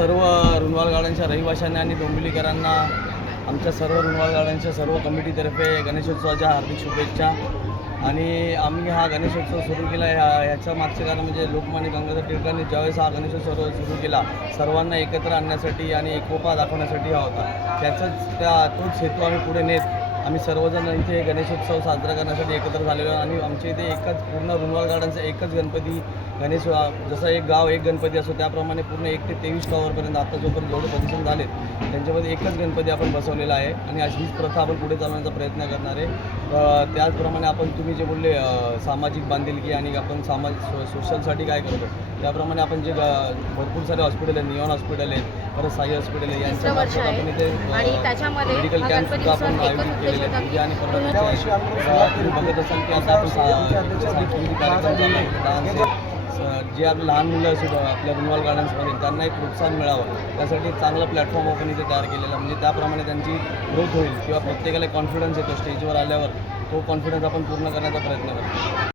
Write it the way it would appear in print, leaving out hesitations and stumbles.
सर्व रुणवाल गार्डनच्या रहिवाशांना आणि डोंबिवलीकरांना आमच्या सर्व रुणवाल गार्डनच्या सर्व कमिटीतर्फे गणेशोत्सवाच्या हार्दिक शुभेच्छा। आणि आम्ही हा गणेशोत्सव सुरू केला ह्याचं मागचं कारण म्हणजे लोकमान्य गंगाधर टिळकांनी ज्यावेळेस हा गणेशोत्सव सुरू केला सर्वांना एकत्र आणण्यासाठी आणि एकोपा दाखवण्यासाठी हा होता। तोच हेतू आम्ही पुढे नेत आम्ही सर्वजण इथे गणेशोत्सव साजरा करण्यासाठी एकत्र झालेलो आणि आमच्या इथे एकच पूर्ण रुणवाल गार्डनचा एकच गणपती गणेश जसं एक गाव एक गणपती असतो त्याप्रमाणे पूर्ण 1 ते 23 टॉवरपर्यंत आता जोपर्यंत जेवढे प्रदर्शन झालेत त्यांच्यामध्ये एकच गणपती आपण बसवलेला आहे आणि अशी हीच प्रथा आपण पुढे चालवण्याचा प्रयत्न करणार आहे। त्याचप्रमाणे आपण तुम्ही जे बोलले सामाजिक बांधिलकी आणि आपण सोशलसाठी काय करतो त्याप्रमाणे आपण जे भरपूर सारे हॉस्पिटल आहेत, नियॉन हॉस्पिटल आहेत, परत साई हॉस्पिटल आहे, यांच्या मार्फत आपण इथे मेडिकल कॅम्पसुद्धा आपण आयोजित केलेले आहेत आणि परत तुम्ही बघत असाल की आता आपण कार्यक्रम डान्स जे आपले लहान मुलं असतील आपल्या रुणवाल गार्डन्समध्ये त्यांना एक प्रोत्साहन मिळावं त्यासाठी एक चांगला प्लॅटफॉर्म आपण इथे तयार केलेला म्हणजे त्याप्रमाणे त्यांची ग्रोथ होईल किंवा प्रत्येकाला कॉन्फिडन्स येतो स्टेजवर आल्यावर तो कॉन्फिडन्स आपण पूर्ण करण्याचा प्रयत्न करतो।